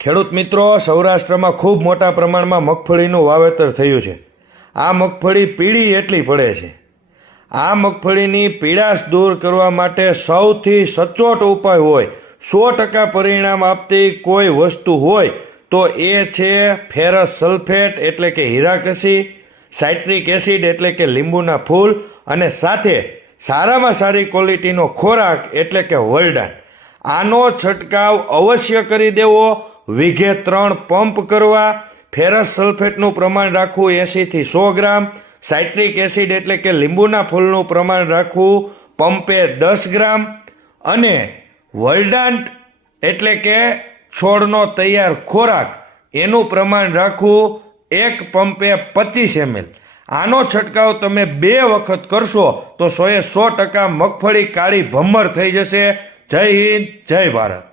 ખેડૂત મિત્રો, સૌરાષ્ટ્રમાં ખૂબ મોટા પ્રમાણમાં મગફળીનું વાવેતર થયું છે. આ મગફળી પીળી એટલી પડે છે. આ મગફળીની પીડાશ દૂર કરવા માટે સૌથી સચોટ ઉપાય હોય, સો ટકા પરિણામ આપતી કોઈ વસ્તુ હોય, તો એ છે ફેરસ સલ્ફેટ એટલે કે હીરાકસી, સાઇટ્રિક એસિડ એટલે કે લીંબુના ફૂલ, અને સાથે સારામાં સારી ક્વોલિટીનો ખોરાક એટલે કે વલડાન આનો છંટકાવ અવશ્ય કરી દેવો વીઘે ત્રણ પંપ કરવા, ફેરસ સલ્ફેટનું પ્રમાણ રાખવું એંશીથી સો ગ્રામ, સાઇટ્રિક એસિડ એટલે કે લીંબુના ફૂલનું પ્રમાણ રાખવું પંપે દસ ગ્રામ, અને વલડાન્ટ એટલે કે છોડનો તૈયાર ખોરાક, એનું પ્રમાણ રાખવું એક પંપે પચીસ એમએલ. આનો છંટકાવ તમે બે વખત કરશો તો સોએ સો ટકા મગફળી કાળી ભમ્મર થઈ જશે. જય હિન્દ, જય ભારત.